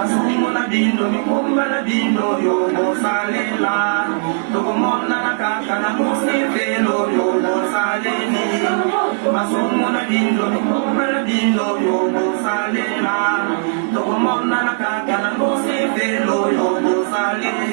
Masumuna bindo mikumbala bindo yobo salela. Tokomona na kaka na musifelo yobo saleni. Masumuna bindo mikumbala bindo yobo salela. Tokomona na kaka na musifelo yobo saleni.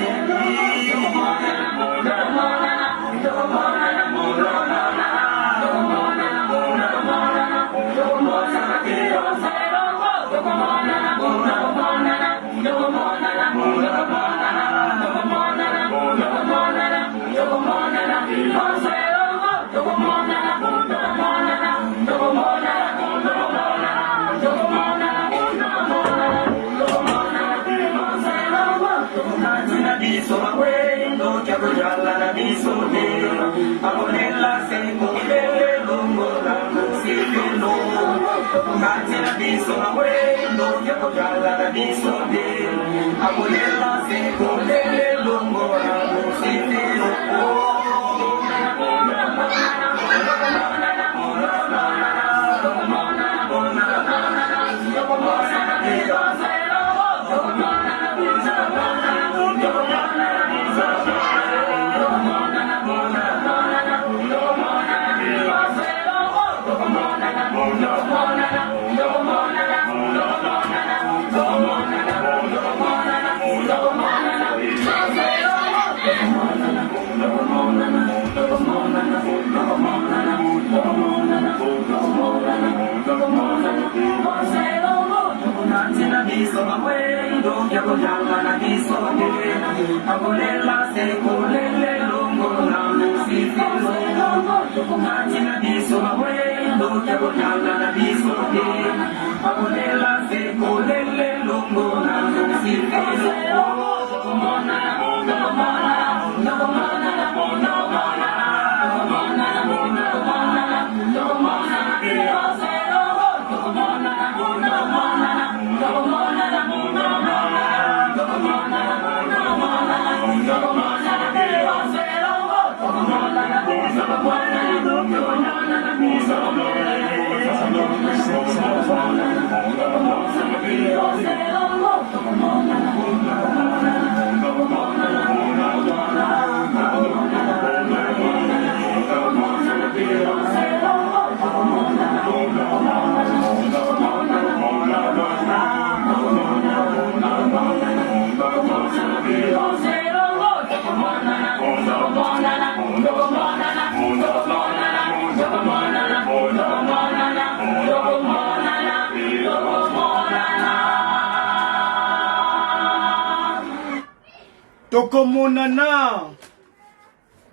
Tokomonana,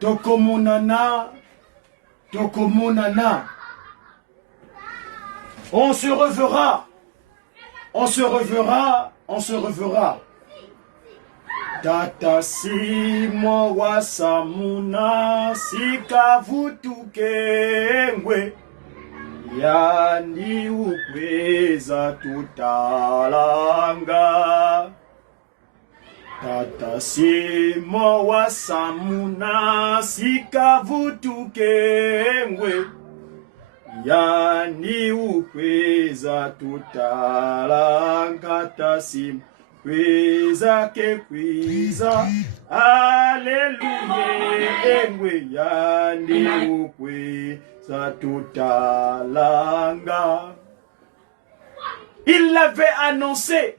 Tokomonana, Tokomonana. On se reverra, on se reverra, on se reverra. Tata simo wasamuna sikavutukengwe yani ukweza tutalanga. Tata simo wasamuna sikavutukengwe yani ukweza tutalanga. Tata simo kwiza ke kwiza, aleluya, engwe yani ukweza tutalanga. Il l'avait annoncé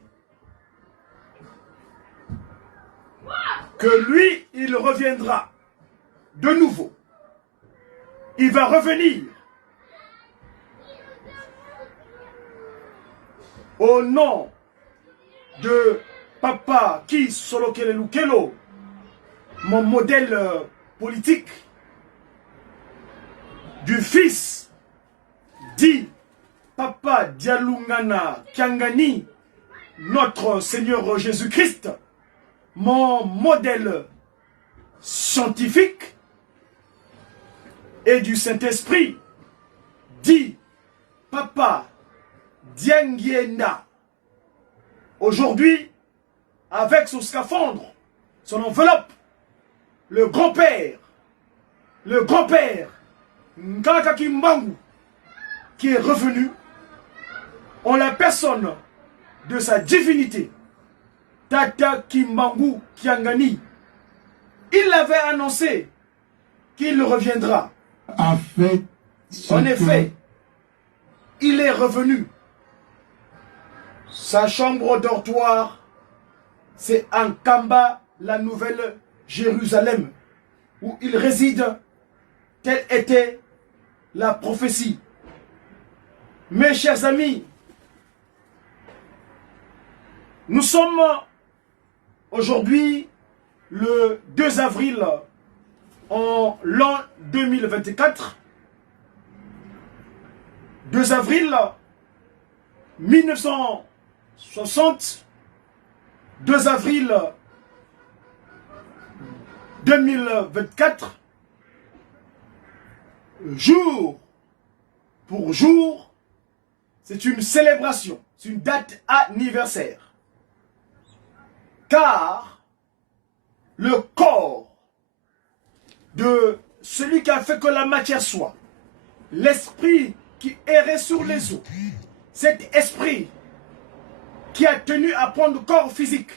que lui, il reviendra de nouveau. Il va revenir au nom de Papa Ki Solokele Lukelo, mon modèle politique, du fils dit Papa Dialungana Kiangani, notre Seigneur Jésus-Christ, mon modèle scientifique, et du Saint-Esprit, dit Papa Diangienda. Aujourd'hui, avec son scaphandre, son enveloppe, le grand-père, Nkalaka Kimbangu, qui est revenu en la personne de sa divinité, Tata Kimbangu Kiangani, il avait annoncé qu'il reviendra. En effet, il est revenu. Sa chambre dortoir, c'est en Kamba, la Nouvelle Jérusalem, où il réside. Telle était la prophétie. Mes chers amis, nous sommes aujourd'hui le 2 avril en l'an 2024. 2 avril 1960, 2 avril 2024, jour pour jour, c'est une célébration, c'est une date anniversaire. Car le corps de celui qui a fait que la matière soit, l'esprit qui errait sur les eaux, cet esprit qui a tenu à prendre corps physique,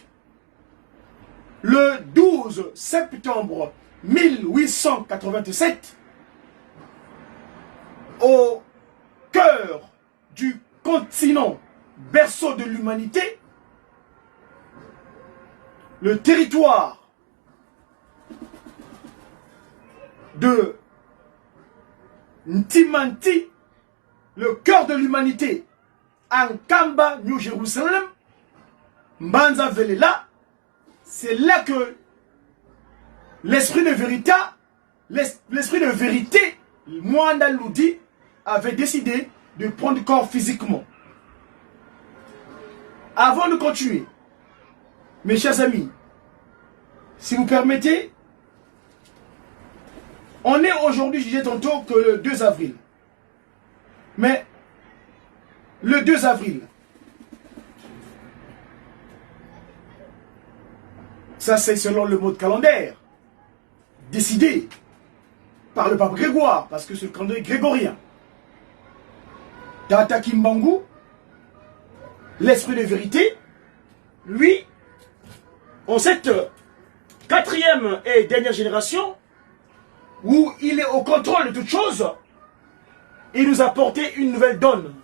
le 12 septembre 1887, au cœur du continent berceau de l'humanité, le territoire de Ntimanti, le cœur de l'humanité, en Kamba, New Jerusalem, Mbanza Velela, c'est là que l'esprit de vérité, Mwanda Loudi, avait décidé de prendre corps physiquement. Avant de continuer, mes chers amis, si vous permettez, on est aujourd'hui, je disais tantôt, que le 2 avril. Mais le 2 avril, ça c'est selon le mode calendaire, décidé par le pape Grégoire, parce que c'est le calendrier grégorien. Tata Kimbangu, l'esprit de vérité, lui, en cette 4e et dernière génération, où il est au contrôle de toutes choses, il nous a porté une nouvelle donne.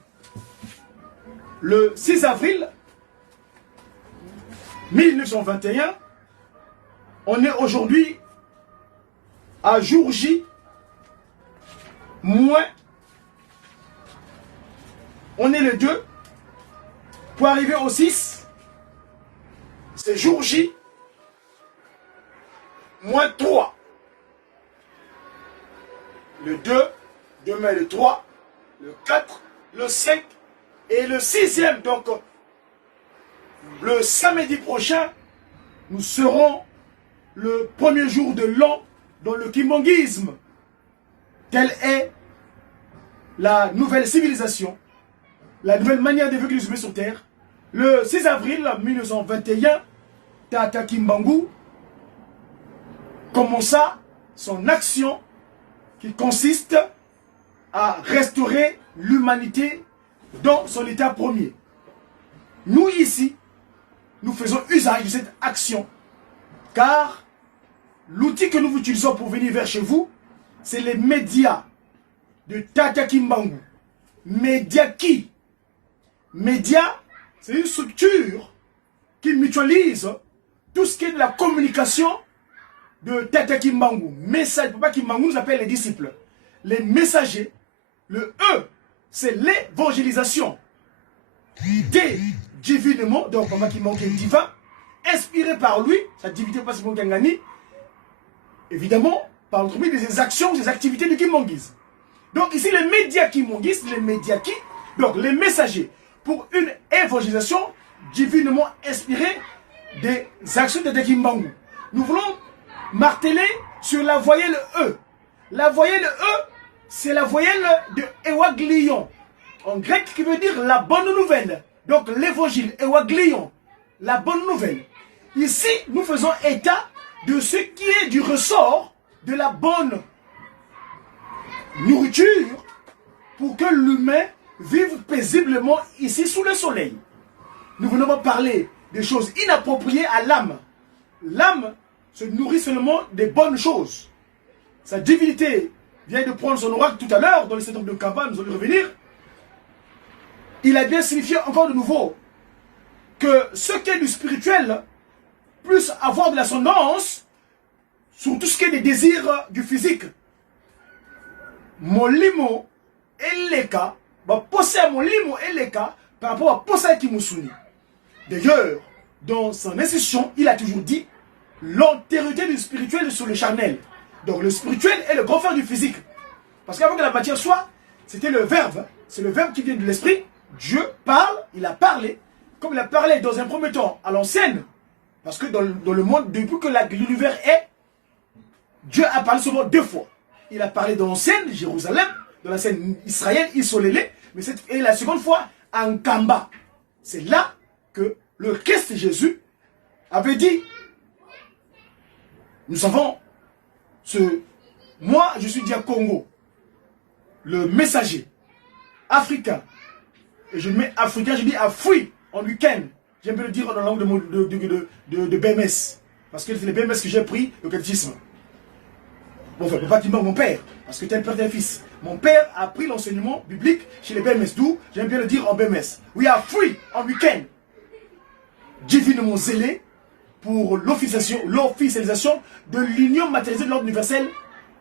Le 6 avril 1921, on est aujourd'hui à jour J, moins, on est le 2, pour arriver au 6, c'est jour J, moins 3. Le 2, demain le 3, le 4, le 5 et le 6e. Donc, le samedi prochain, nous serons le premier jour de l'an dans le kimbanguisme. Telle est la nouvelle civilisation, la nouvelle manière de vivre que nous sommes sur Terre. Le 6 avril 1921, Tata Kimbangu commença son action qui consiste à restaurer l'humanité dans son état premier. Nous ici, nous faisons usage de cette action, car l'outil que nous utilisons pour venir vers chez vous, c'est les médias de Tata Kimbangu. Médias qui? Médias, c'est une structure qui mutualise tout ce qui est de la communication de Tata Kimbangu. Message, Papa Kimbangu nous appelle les disciples. Les messagers, le E, c'est l'évangélisation. Des divinement, donc Papa Kimbangu est divin, inspiré par lui, sa divinité Papa Kimbangu Kangani, évidemment, par l'entremise des actions, des activités du kimbanguisme. Donc ici, les médias kimbanguistes, les médias qui, donc les messagers, pour une évangélisation divinement inspirée des actions de Tata Kimbangu. Nous voulons marteler sur la voyelle E. La voyelle E, c'est la voyelle de Ewaglion, en grec qui veut dire la bonne nouvelle. Donc l'évangile, Ewaglion, la bonne nouvelle. Ici, nous faisons état de ce qui est du ressort de la bonne nourriture pour que l'humain vive paisiblement ici sous le soleil. Nous venons parler des choses inappropriées à l'âme. L'âme se nourrit seulement des bonnes choses. Sa divinité vient de prendre son oracle tout à l'heure, dans le syndrome de Kamba, nous allons y revenir. Il a bien signifié encore de nouveau que ce qui est du spirituel, plus avoir de l'ascendance sur tout ce qui est des désirs du physique. Molimo eleka, poser molimo eleka par rapport à poser Kimusuni. D'ailleurs, dans son institution, il a toujours dit l'antériorité du spirituel sur le charnel. Donc le spirituel est le grand frère du physique. Parce qu'avant que la matière soit, c'était le verbe. C'est le verbe qui vient de l'esprit. Dieu parle, il a parlé. Comme il a parlé dans un premier temps à l'ancienne, parce que dans le monde, depuis que l'univers est, Dieu a parlé seulement 2 fois. Il a parlé dans l'ancienne Jérusalem, dans la scène Israël, Isolélé, et la seconde fois en Kamba. C'est là que le Christ Jésus avait dit, nous savons, moi je suis dit à Congo, le messager africain, et je mets africain, je dis Afri en week-end, j'aime bien le dire dans la langue de BMS, parce que c'est le BMS que j'ai pris, le catéchisme. Bon, enfin, pas qu'il manque mon père, parce que t'es un père et un fils. Mon père a pris l'enseignement biblique chez les BMS, d'où j'aime bien le dire en BMS. We are free en week-end. Divinement zélé pour l'officialisation de l'union matérialisée de l'ordre universel.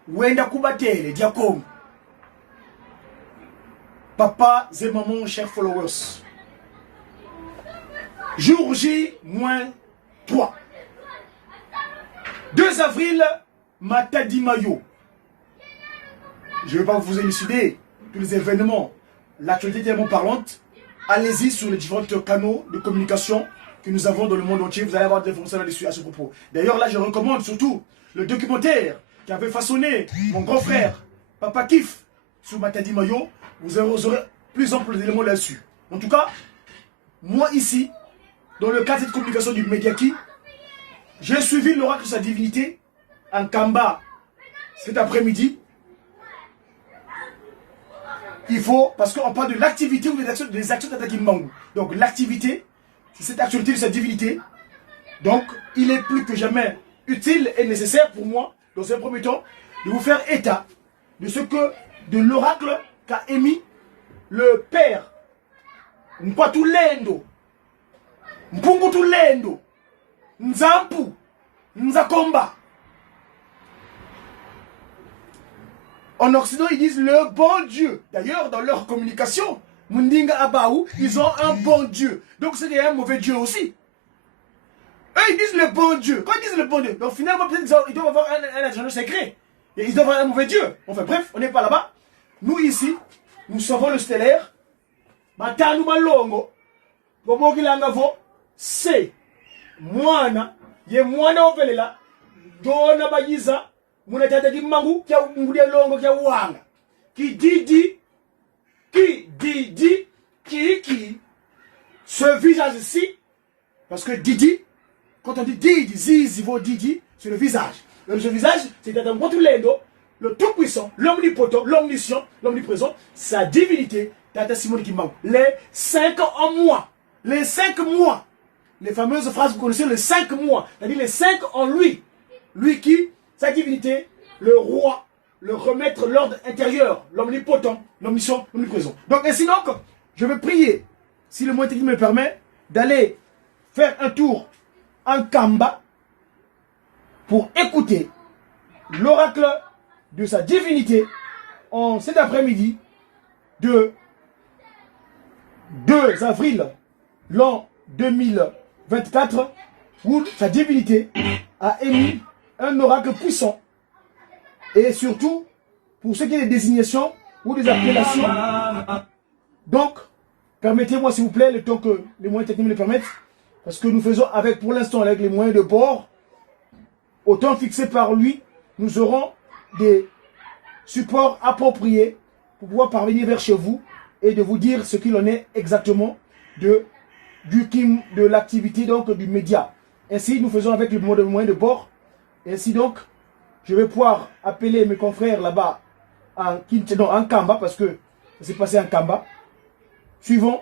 Wenda Kubatele, Diacom. Papa et maman, chers followers. Jour J-3. 2 avril, Matadi Mayo. Je ne vais pas vous élucider tous les événements. L'actualité est tellement parlante. Allez-y sur les différents canaux de communication que nous avons dans le monde entier. Vous allez avoir des informations là-dessus à ce propos. D'ailleurs, là, je recommande surtout le documentaire qui avait façonné mon grand frère, Papa Kif, sur Matadi Mayo. Vous aurez plus ample d'éléments là-dessus. En tout cas, moi ici, dans le cadre de cette communication du Mediaki, j'ai suivi l'oracle de sa divinité en Kamba cet après-midi. Il faut, parce qu'on parle de l'activité ou des actions d'Ataki Mbangu. Donc l'activité, c'est cette actualité de sa divinité. Donc il est plus que jamais utile et nécessaire pour moi, dans un premier temps, de vous faire état de ce que, de l'oracle qu'a émis le Père Nkwatulendo, Mpungutulendo, Nzampu, Nzakomba. En Occident, ils disent le bon Dieu. D'ailleurs, dans leur communication, Mundinga Abaou, ils ont un bon Dieu. Donc, c'est un mauvais Dieu aussi. Eux, ils disent le bon Dieu. Quand ils disent le bon Dieu, donc finalement, peut-être qu'ils doivent avoir un agent secret. Et ils doivent avoir un mauvais Dieu. Enfin, bref, on n'est pas là-bas. Nous, ici, nous savons le stellaire. Matanu Malongo. Gomogilangavo. C'est Moana. Ye Moana Ovelela. Dona Bayiza. Munatata di mangu kia ngudia longo kia wanga qui dit ce visage-ci, parce que Didi, quand on dit Didi, Zizivo Didi, c'est le visage. Donc ce visage, c'est Tata Mkwatulendo, le tout-puissant, l'omnipotent, l'omniscient, l'omniprésent, sa divinité, Tata Simone Kimbangu. Les 5 en moi, les 5 mois, les fameuses phrases que vous connaissez, les 5 mois, c'est-à-dire les 5 en lui, lui qui, sa divinité, le roi, le remettre l'ordre intérieur, l'omnipotent, l'omniscient, l'omniprésent. Donc ainsi donc, je vais prier, si le moyen technique me le permet, d'aller faire un tour en Kamba pour écouter l'oracle de sa divinité en cet après-midi de 2 avril l'an 2024 où sa divinité a émis un oracle puissant et surtout pour ce qui est des désignations ou des appellations. Donc, permettez-moi s'il vous plaît, le temps que les moyens techniques me le permettent, parce que nous faisons avec, pour l'instant, avec les moyens de bord, au temps fixé par lui, nous aurons des supports appropriés pour pouvoir parvenir vers chez vous et de vous dire ce qu'il en est exactement de l'activité donc du média. Ainsi, nous faisons avec les moyens de bord. Ainsi donc, je vais pouvoir appeler mes confrères là-bas en Kamba, parce que ça s'est passé en Kamba. Suivons.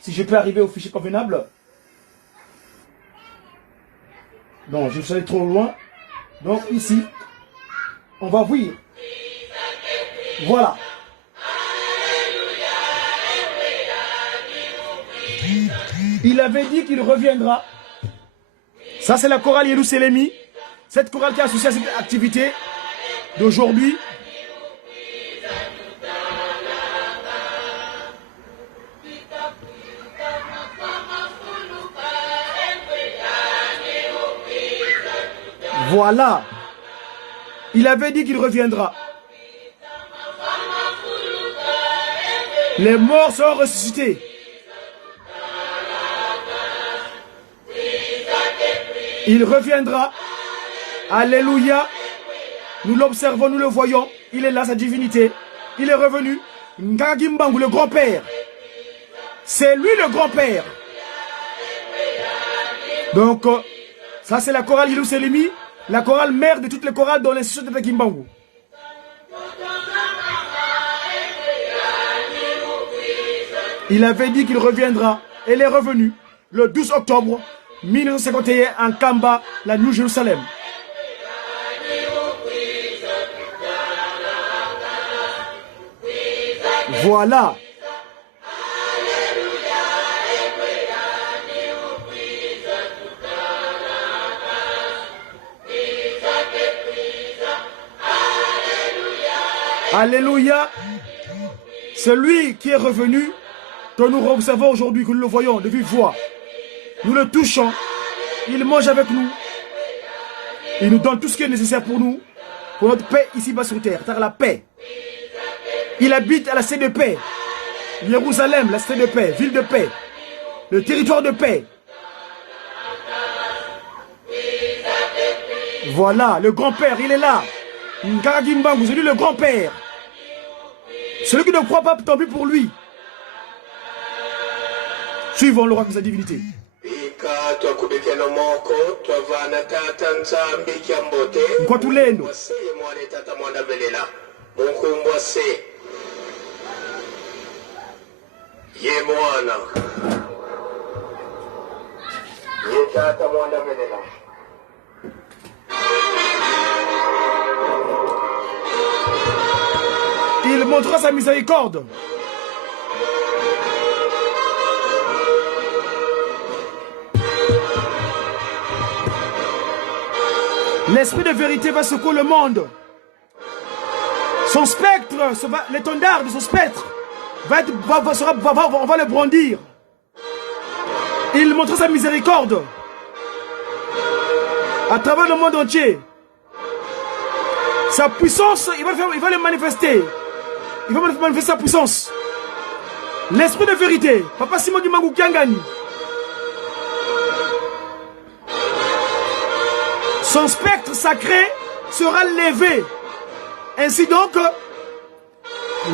Si je peux arriver au fichier convenable. Non, je suis allé trop loin. Donc ici, on va voir. Voilà. Il avait dit qu'il reviendra. Ça, c'est la chorale Yerushalemi. Cette chorale qui est associée à cette activité d'aujourd'hui. Voilà. Il avait dit qu'il reviendra. Les morts sont ressuscités. Il reviendra. Alléluia. Nous l'observons, nous le voyons. Il est là, sa divinité. Il est revenu. Ngagimbangu, le grand-père. C'est lui le grand-père. Donc, ça c'est la chorale Yerushalemi, la chorale mère de toutes les chorales dans l'institution de Kimbangu. Il avait dit qu'il reviendra. Elle est revenue le 12 octobre 1951 en Kamba, la New Jérusalem. Voilà. Alléluia. Celui qui est revenu, que nous observons aujourd'hui, que nous le voyons de vive voix. Nous le touchons. Il mange avec nous. Il nous donne tout ce qui est nécessaire pour nous. Pour notre paix ici-bas sur terre. Car la paix. Il habite à la cité de paix. Jérusalem, la cité de paix. Ville de paix. Le territoire de paix. Voilà, le grand-père, il est là. Nkaragimbangu, c'est lui le grand-père. Celui qui ne croit pas tant pis pour lui. Suivons le roi de sa divinité. Nkwatulendo. Il montrera sa miséricorde. L'esprit de vérité va secouer le monde. Son spectre, l'étendard de son spectre, on va le brandir. Il montrera sa miséricorde à travers le monde entier. Sa puissance, il va le manifester. Il va manifester sa puissance. L'esprit de vérité. Papa Simon Kimbangu Kiangani. Son spectre sacré sera levé. Ainsi donc,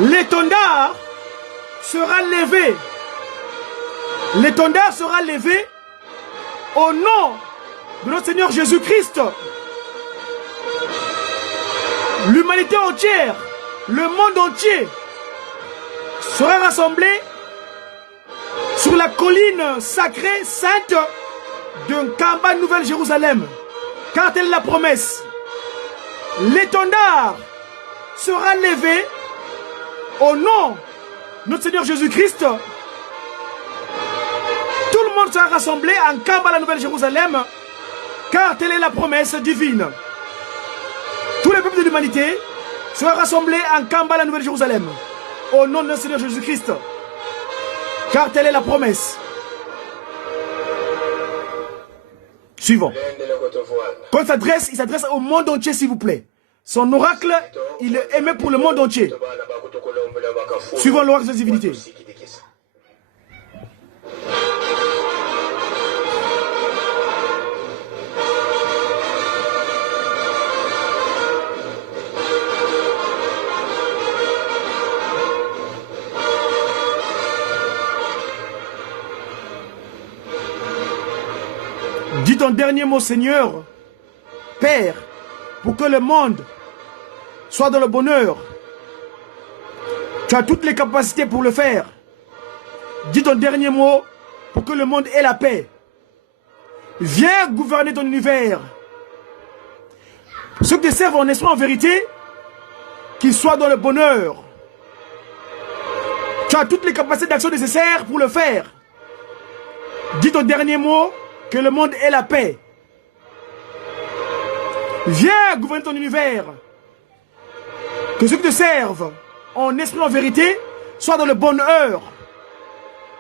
l'étendard sera levé. L'étendard sera levé au nom de notre Seigneur Jésus-Christ. L'humanité entière, le monde entier sera rassemblé sur la colline sacrée, sainte de Kamba, Nouvelle-Jérusalem. Car telle est la promesse. L'étendard sera levé au nom de notre Seigneur Jésus-Christ. Tout le monde sera rassemblé en Kamba, la Nouvelle-Jérusalem. Car telle est la promesse divine. Tous les peuples de l'humanité seront rassemblés en Kamba, la Nouvelle-Jérusalem. Au nom de notre Seigneur Jésus-Christ. Car telle est la promesse. Suivant. Quand il s'adresse au monde entier, s'il vous plaît. Son oracle, il est aimé pour le monde entier. Suivant l'oracle de la divinité. Dis ton dernier mot, Seigneur, Père, pour que le monde soit dans le bonheur. Tu as toutes les capacités pour le faire. Dis ton dernier mot pour que le monde ait la paix. Viens gouverner ton univers. Ceux qui te servent en esprit en vérité, qu'ils soient dans le bonheur. Tu as toutes les capacités d'action nécessaires pour le faire. Dis ton dernier mot, que le monde ait la paix. Viens gouverner ton univers. Que ceux qui te servent en esprit en vérité soient dans le bonheur.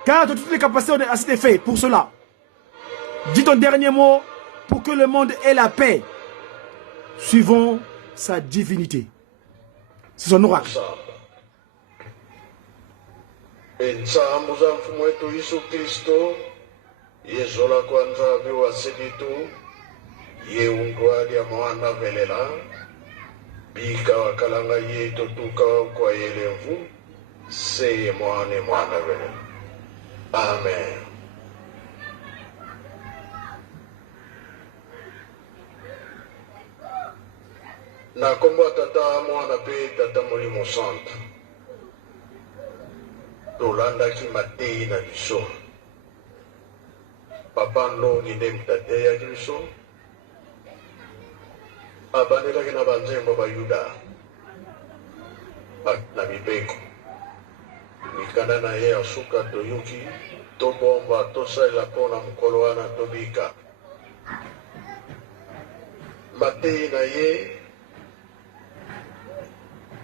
Car tu as toutes les capacités à cet effet pour cela. Dis ton dernier mot pour que le monde ait la paix. Suivons sa divinité. C'est son oracle. Ensambu za mfumu wetu Yesu Kristo yezola kwanza biwa sebitu ye ungwali amwana velela bika wakalanga yeto tuka kwa yelevu seye mwana velela. Amen. Na kombo tata mwana pe tata molimo santo tolandaki matei na biso papa nlongi nde mutateyaki biso abandelaki na banzembo bayuda na mibeko mikanda na ye asuka toyoki tobomba tosalela mpona mokolo wana tobika matei na ye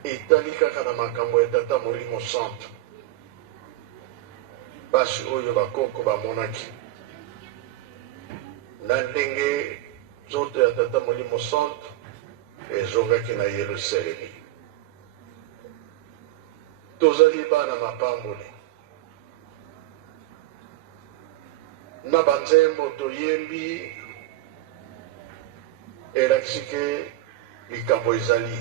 etali kaka na makambo ya tata molimo santo basi oyo bakoko bamonaki na ndenge nzoto ya tata molimo santo ezongaki na Yerusalemi. Tozali bana mapamboli na banzembo toyembi elakisi ke likambo ezali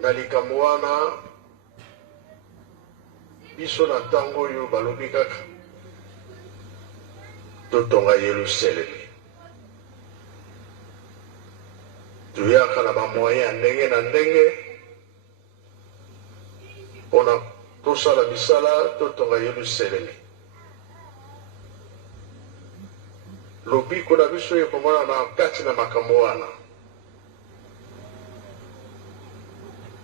na likambo wana biso na ntango oyo balobi kaka totonga Yerusalemi. Tuyaka na bamoyen ya ndenge na ndenge mpona tosala bisala totonga Yerusalemi. Lobiko na biso ekomona na kati na makambo wana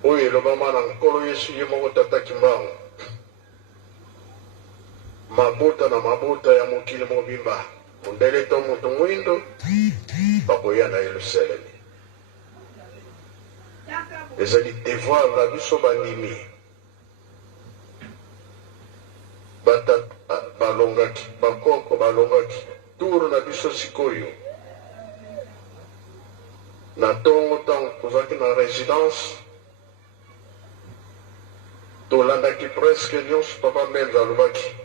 oyo elobama na nkolo Yesu ye moko tata kimbangu mabota na mabota ya mokili mobimba mundele to moto mwindo bakoya na Yerusalemi. Ezali devoir na biso bandimi balongaki bakoko balongaki turu na biso sikoyo na tongo ntango tozalaki na résidence tolandaki presque nyonso papa mbenza alobaki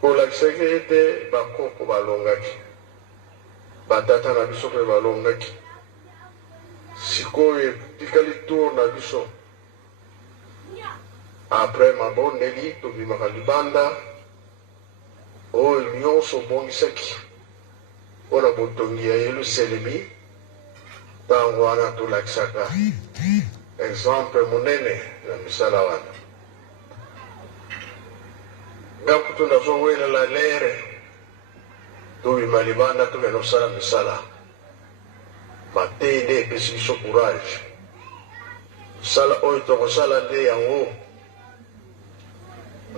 kolakisaki ete bakoko balongaki batata na biso mpe balongaki sikoyo etikali tour na biso apres mabondeli tobimaka libanda oyo nyonso obongisaki mpona botongi ya Yerusalemi. Ntango wana tolakisaka exemple monene na misala wana nga kutu nazowelela lere tobima libanda tokende kosala misala matei nde epesi biso courage. Misala oyo tokosala nde yango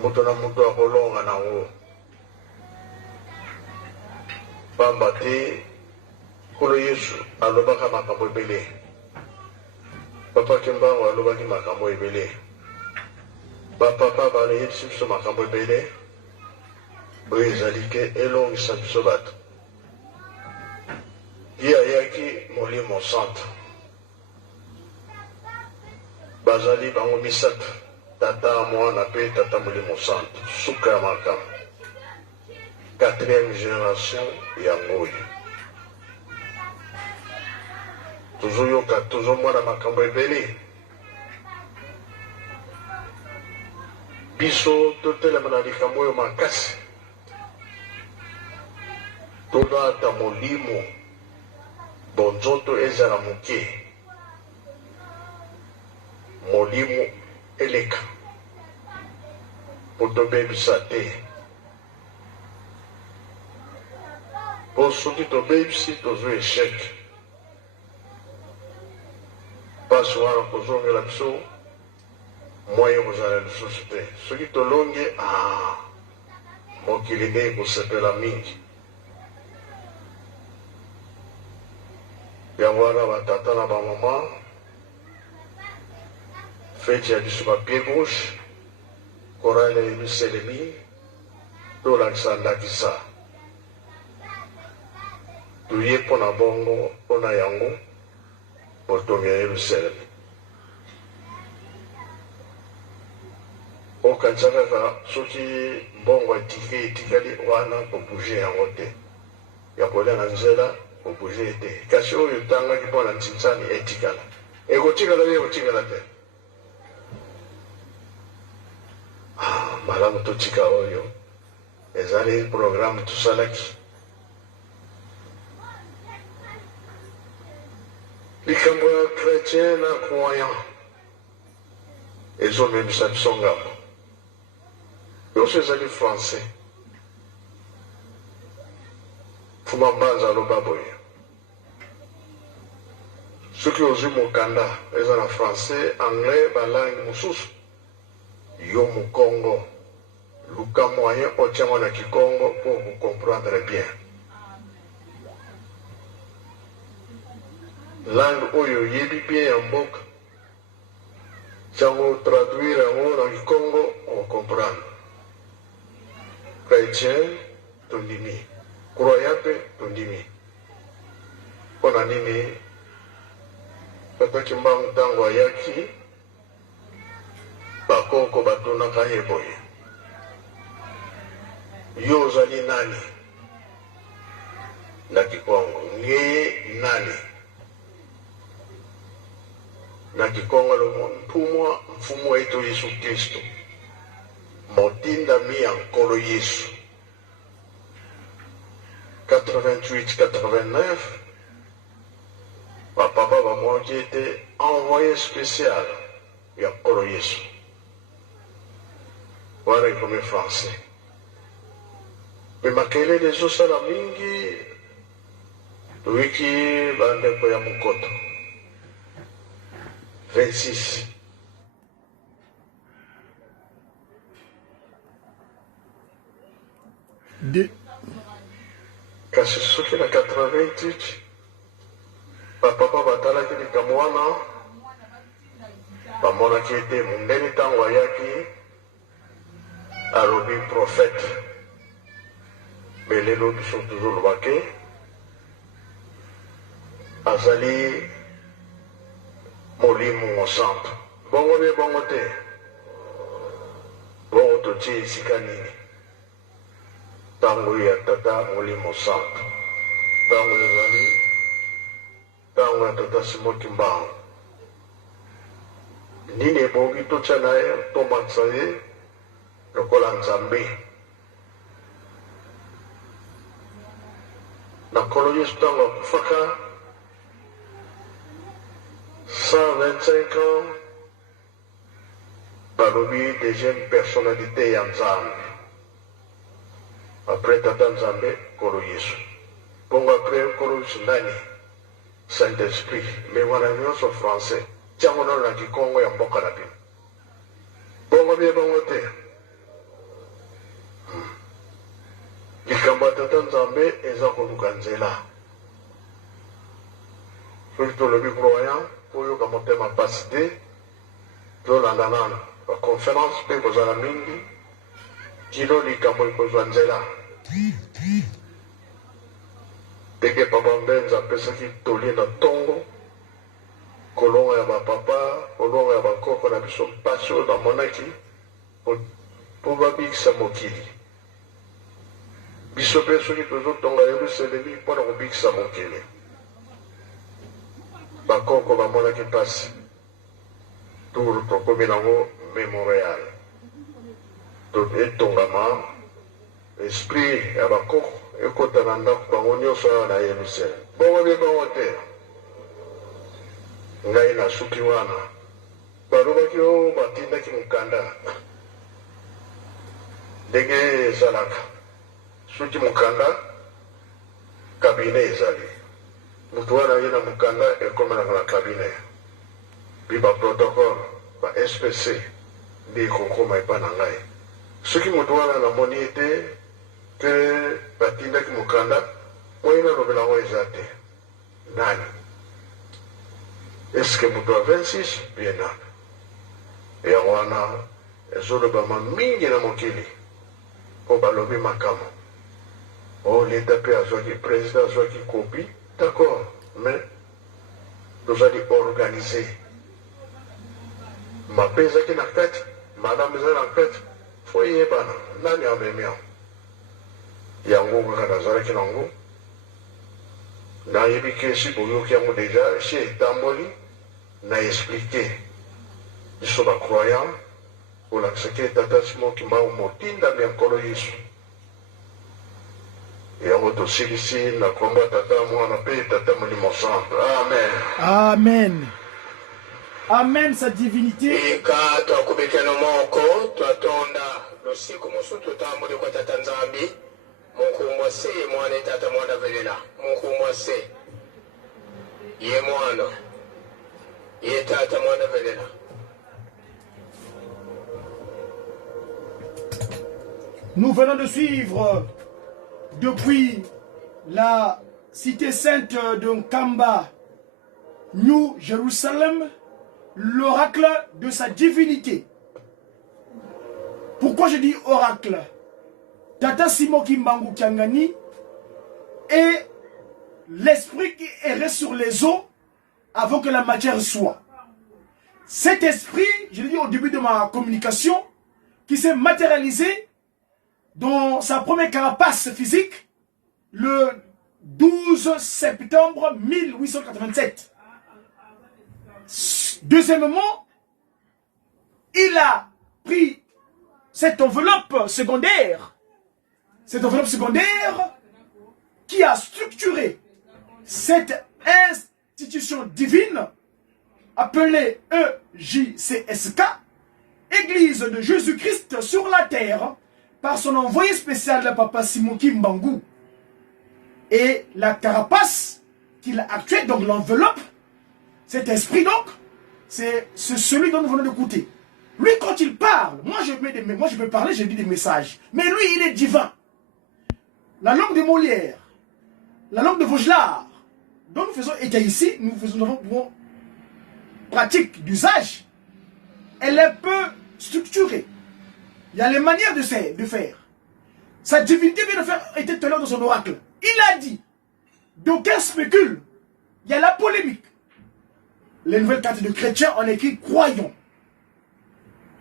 moto na moto akolonga nango pamba te nkolo Yesu alobaka makambo ebele, papa Kimbangu alobaki makambo ebele, bapapa bayebisi biso makambo ebele oyo ezali ke elongisa biso bato. Ye ayaki molimo santo bazali bango misato tata mwana mpe tata molimo santo suka ya makambo 4e génération yango oyo tozoyoka tozomona makambo ebele. Biso totelema na likambo oyo makasi tolata molimo bonzoto ezala moke molimo eleka po tobebisa te po soki tobebisi tozwa échec mpasi wana kozongela biso moye kozala lisusu te soki tolongi mokili nde ekosepela mingi yango wana batata na bamama feti ya biso bapie gauche korale ebiselemi tolakisa ndakisa toye mpo na bongo mpo na yango botongi ya yerusalemi okanisa kaka soki mbongo etikali wana kobouge yango te ya kolia na nzela kobouge te kasi oyo etangaki mpo na ntinsani etikala ekotikala te ekotikala te malamu totika oyo ezali programme tosalaki likambo ya chrétien na croyant ezomemisa biso ngambo nyonso ezali français fuma mbanza aloba boye soki ozwi mokanda eza na français anglais balangi mosusu yo mokongo luka moyen otiango na kikongo mpo kocomprendre bien langue oyo oyebi bien ya mboka tiango traduire yango na kikongo ocomprendre chrétien tondimi croyant mpe tondimi mpo na nini tataki mbangu ntango ayaki bakoko batunaka ye boye yo ozali nani na kikongo nge nani na kikongo mpumwa mfumu wetu Yesu Kristo motindami ya nkolo Yesu 88-89 bapapa bamonaki ete envoyé spécial ya nkolo Yesu wana ekomi français me makelele ezosala mingi toyiki bandeko ya mokoto 26 kasi soki na 88 bapapa batalaki likambo wana bamonaki ete mondeni ntango ayaki alobi prophète me lelo biso tozolobaki azali molimo mosantu bongo be bongo te bongo totie esika nini ntango ya tata molimo santu ntango ezali ntango ya tata Simoti Mbangu nini ebongi totya na ye tomatisa ye lokola nzambe na nkolo Yesu ntango akufaka 125 ans balobi deuxième personnalité ya nzambe après tata nzambe nkolo Yesu bongo après nkolo Yesu nani Saint-Esprit me wana nyonso français tiango nano na kikongo ya mboka na bino bongo bie bongo te likambo ya tata nzambe eza koluka nzela soki tolobi croyant oyoka motema pasi te tolanda nano baconférence mpe kozala mingi kino likambo ekozwa nzela ndenge papa mbenza apesaki toli na ntongo kolongo ya bapapa kolongo ya bakoko na biso mpasi oyo bamonaki mpo babikisa mokili biso mpe soki tozotonga Yerusalemi mpo na kobikisa mokili bakoko bamonaki mpasi tour tokomi nango mémorial etongama esprit ya bakoko ekota na ndako bango nyonso awa na Yerusalemi bongo bie bango te ngai nasuki wana balobaki oyo batindaki mokanda ndenge ezalaka soki mokanda kabine ezali moto wana ye na mokanda ekomelaka na kabine mpe baprotocole ba spc nde ekokoma epa na ngai soki moto wana namoni ete ke batindaki mokanda oyo nalobelango eza te nani eske moto ya 26 bien nani yango wana ezolobama mingi na mokili mpo balobi makambo o leta mpe azwaki président azwaki kopi d'accord mais tozali organise mabe ezaki na kati madame eza na kati fo yebana nani amemi yango yango kaka nazalaki nango nayebi ke esi boyoki yango deja esi etamboli na explike biso bacroyant olakisaki etata simoki mbao motindami ya nkolo yesu yango tosilisi na kombo ya tata mwana mpe tata molimo santo amen Amen. Amen, sa divinité. ika twakubikeno moko twatonda losiku mosusu tutambule kwa tata nzambi munkumbwa se ye mwana tata mwana velela munkumbwa se ye mwana ye tata mwana velela. Nous venons de suivre depuis la cité sainte de Nkamba, New Jérusalem, l'oracle de sa divinité. Pourquoi je dis oracle? Tata Simoki Mbangu Kiangani est l'esprit qui errait sur les eaux avant que la matière soit. Cet esprit, je l'ai dit au début de ma communication, qui s'est matérialisé dans sa première carapace physique le 12 septembre 1887. Deuxièmement, il a pris cette enveloppe secondaire qui a structuré cette institution divine appelée EJCSK, Église de Jésus-Christ sur la terre, par son envoyé spécial, le papa Simoki Mbangu. Et la carapace qu'il a actuée, donc l'enveloppe, cet esprit donc, c'est celui dont nous venons d'écouter. Lui, quand il parle, moi je peux parler, je dis des messages. Mais lui, il est divin. La langue de Molière, la langue de Vaugelas, dont nous faisons état ici, nous faisons pratique d'usage, elle est peu structurée. Il y a les manières de faire. Sa divinité vient de faire était tout à l'heure dans son oracle. Il a dit, d'aucuns spéculent, il y a la polémique. Les nouvelles cartes de chrétiens ont écrit croyons.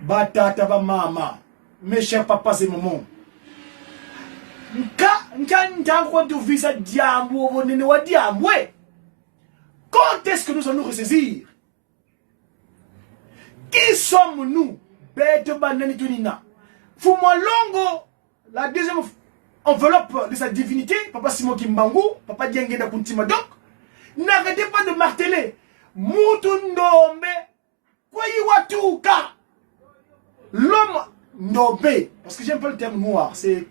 Batata mama, mes chers papas et mamans. Quand est-ce que nous allons nous ressaisir? Qui sommes-nous? Bête banane tunina. Fous-moi longo, la deuxième enveloppe de sa divinité, papa Simon Kimbangu, papa Diengeda Kuntima. Donc, n'arrêtez pas de marteler. Mutundombe, Kwayiwatuka. L'homme nobé, parce que j'aime pas le terme noir, c'est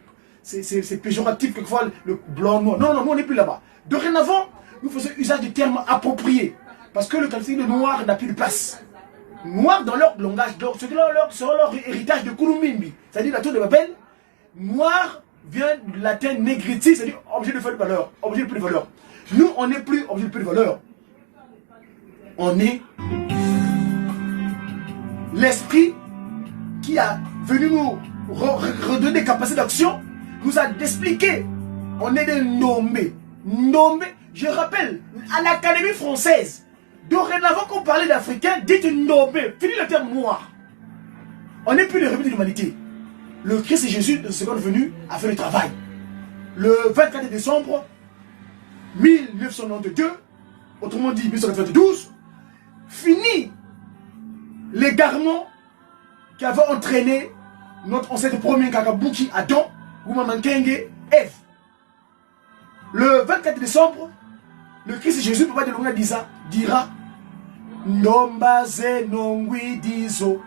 péjoratif quelquefois, le blanc noir. Non, nous on n'est plus là-bas. Dorénavant, nous faisons usage du terme approprié, parce que le qualifié de noir n'a plus de place. Noir dans leur langage, donc ce qui sera leur héritage de Kulumimbi, c'est-à-dire la tour de Babel. Noir vient du latin negriti, c'est-à-dire objet de faible valeur, objet de plus de valeur. Nous, on n'est plus objet de plus de valeur. On est l'esprit qui a venu nous redonner des capacités d'action, nous a expliqué. On est des nommés. Nommés, je rappelle, à l'Académie française, dorénavant qu'on parlait d'Africains, dites nommés. Fini le terme noir. On n'est plus les revenus de l'humanité. Le Christ et Jésus, de seconde venue, a fait le travail. Le 24 décembre 1992, autrement dit 1992, fini l'égarement qui avait entraîné notre ancêtre premier Kakabuki, Adam, Goumamankenge, Ève. Le 24 décembre, le Christ et Jésus, papa de Lunga dira, Nombaze nongwidizo,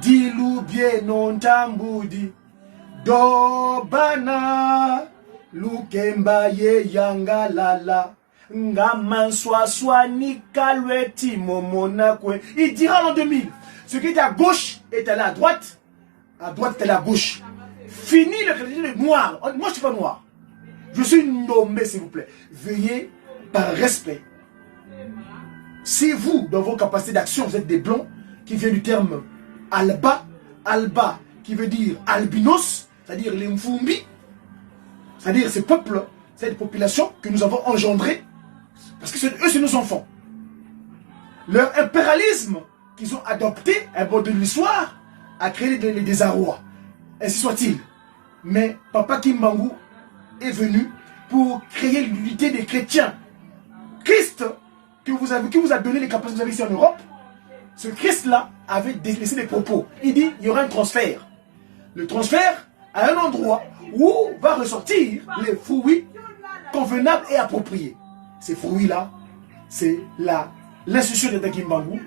dilubye nontambudi, dobana, lukemba ye yangalala, ngamanswa ni kalweti momonakwe. Il dira l'an 2000, ce qui est à gauche est allé à droite est allé à gauche. Fini le chrétien noir. Moi je ne suis pas noir. Je suis nommé, s'il vous plaît. Veuillez, par respect, si vous, dans vos capacités d'action, vous êtes des blancs, qui vient du terme alba, alba, qui veut dire albinos, c'est-à-dire les mfumbi, c'est-à-dire ces peuples, cette population que nous avons engendrée, parce que eux, c'est nos enfants. Leur impérialisme qu'ils ont adopté, un bord de l'histoire, a créé des désarrois. Ainsi soit-il. Mais Papa Kimbangu est venu pour créer l'unité des chrétiens. Christ, qui vous a donné les capacités que vous avez ici en Europe, ce Christ-là avait laissé des propos. Il dit, il y aura un transfert. Le transfert à un endroit où va ressortir les fruits convenables et appropriés. Ces fruits-là, c'est l'institution de Kimbangu,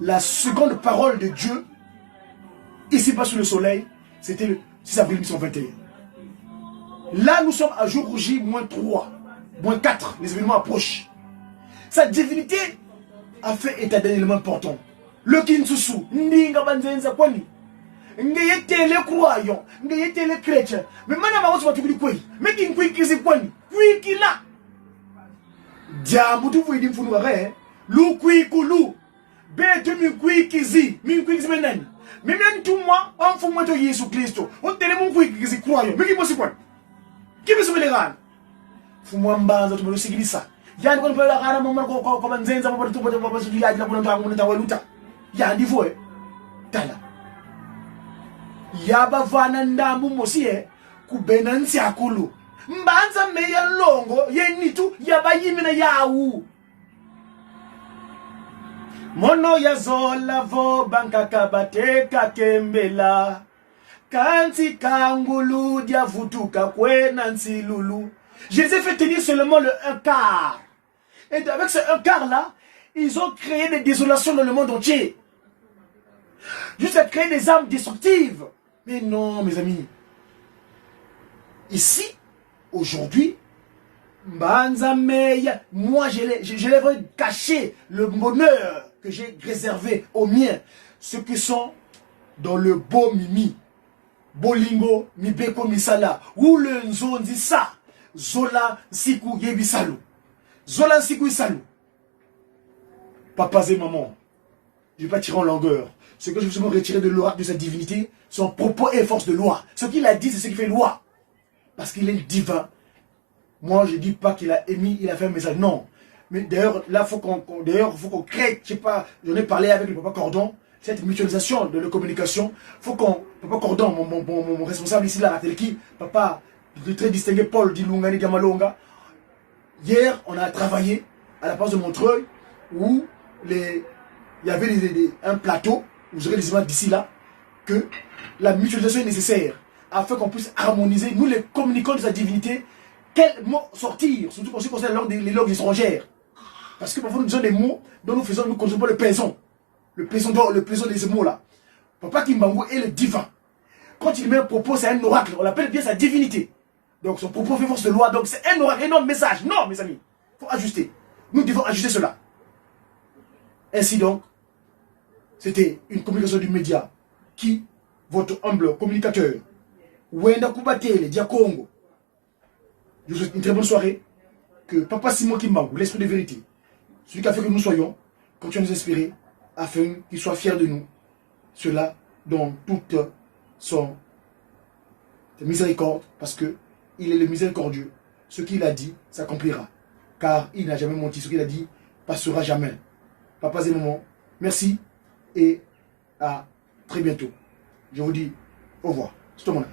la seconde parole de Dieu, ici-bas sous le soleil, c'était le 6 avril 1921. Là, nous sommes à jour J, -3, -4, les événements approchent. Sa divinité a fait état d'un élément important. Le Kinsusu, Ndinga Banzenza Kwani, Ngayete les croyants, Ngayete les chrétiens, mais maintenant, on va tout dire, mais qui est qui c'est Kwani, qui là. Diamoutou, vous dites, vous nous arrêtez, Lou Kui Koulou, Bétu Mikui Kizi, Mikui Kizi. Mais même tout moi, on fout moi de Jésus Christ. On te demande qui c'est croyant. Mais qui peut se quoi? Qui peut se faire les gars? Faut moi m'banza tout le monde se ça. Y'a une fois la rana maman comme un zenza pour tout pour se dire y'a pour nous ta waluta. Y'a un niveau tala. Y'a ba vana ndambu mosi ku benansi akulu. Mbanza me ya longo ye nitu y'a ba yimina yawu. Mono ya zola vo banka kabate kakembela kanti kangulu dia vutuka kwena nsilulu. Je les ai fait tenir seulement le 1/4. Et avec ce 1/4 là, ils ont créé des désolations dans le monde entier. Juste à créer des armes destructives. Mais non, mes amis. Ici, aujourd'hui, Mbanzameya, moi je l'ai caché le bonheur que j'ai réservé aux miens, ceux qui sont dans le beau mimi, bolingo, mibeko misala, ou le nzondi sa, zola siku yebisalu, zola siku isalu. Papas et maman, je ne vais pas tirer en longueur. Ce que je veux retirer de l'oracle de sa divinité, son propos est force de loi. Ce qu'il a dit, c'est ce qui fait loi. Parce qu'il est divin. Moi, je ne dis pas qu'il a émis, il a fait un message. Non. Mais d'ailleurs, là, faut qu'on crée, je sais pas, j'en ai parlé avec le papa Cordon, cette mutualisation de la communication. Faut qu'on, papa Cordon, mon responsable ici, là, à Teleki, papa, le très distingué Paul Dilungani Diamalonga. Hier, on a travaillé à la place de Montreuil, où il y avait un plateau, vous aurez des images d'ici là, que la mutualisation est nécessaire, afin qu'on puisse harmoniser, nous les communicants de sa divinité, quels mots sortir, surtout en ce qui concerne les langues étrangères. Parce que parfois nous avons des mots dont nous ne connaissons pas le peson. Le peson de ces mots-là. Papa Kimbangu est le divin. Quand il met un propos, c'est un oracle. On l'appelle bien sa divinité. Donc son propos fait force de loi. Donc c'est un oracle, énorme message. Non, mes amis. Il faut ajuster. Nous devons ajuster cela. Ainsi donc, c'était une communication du média qui, votre humble communicateur, Wenda Kubatele, Diakongo, je vous souhaite une très bonne soirée. Que Papa Simon Kimbangu, l'esprit de vérité, celui qui a fait que nous soyons, continue à nous inspirer, afin qu'il soit fier de nous. Cela dans toute son miséricorde, parce que il est le miséricordieux. Ce qu'il a dit s'accomplira. Car il n'a jamais menti. Ce qu'il a dit passera jamais. Papas et mamans, merci et à très bientôt. Je vous dis au revoir. C'est tout le monde.